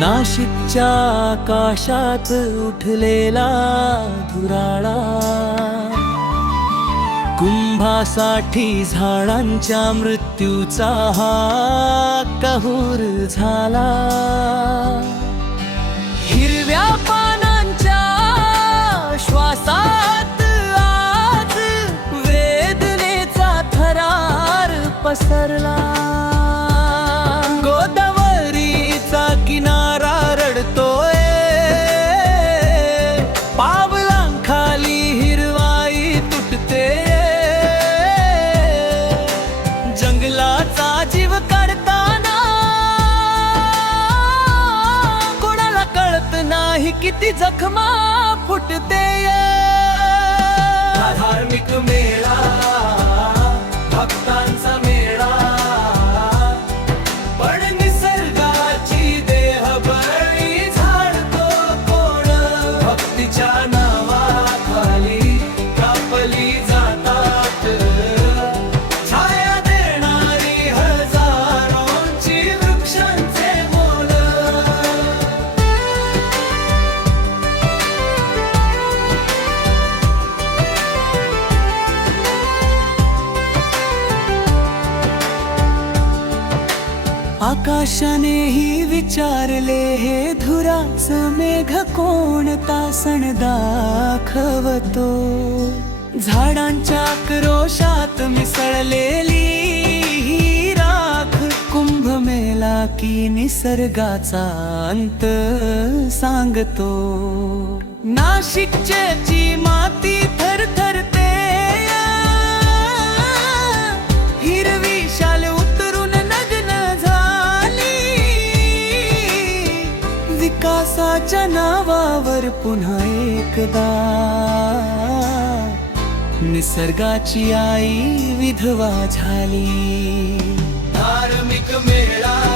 नाशिकच्या आकाशात उठलेला धुराळा. कुंभासाठी झाडांच्या मृत्यूचा हा कहूर झाला. हिरव्या पानांच्या श्वासात आज वेदनेचा थरार पसरला. जंगलाचा जीव काढताना? कोणाला कळत नाही किती जखमा फुटते धार्मिक मेळा भक्तांचा मेळा पण निसर्गाची देहबळी झाडतो कोण? भक्तीच्या आकाशानेही विचारले हे धुराचं मेघ कोणता सण दाखवतो? झाडांच्या क्रोशात मिसळलेली ही राख कुंभमेला की निसर्गाचा अंत सांगतो. नाशिकची माती तर पुन्हा एकदा. निसर्गाची आई विधवा झाली. धार्मिक मेळा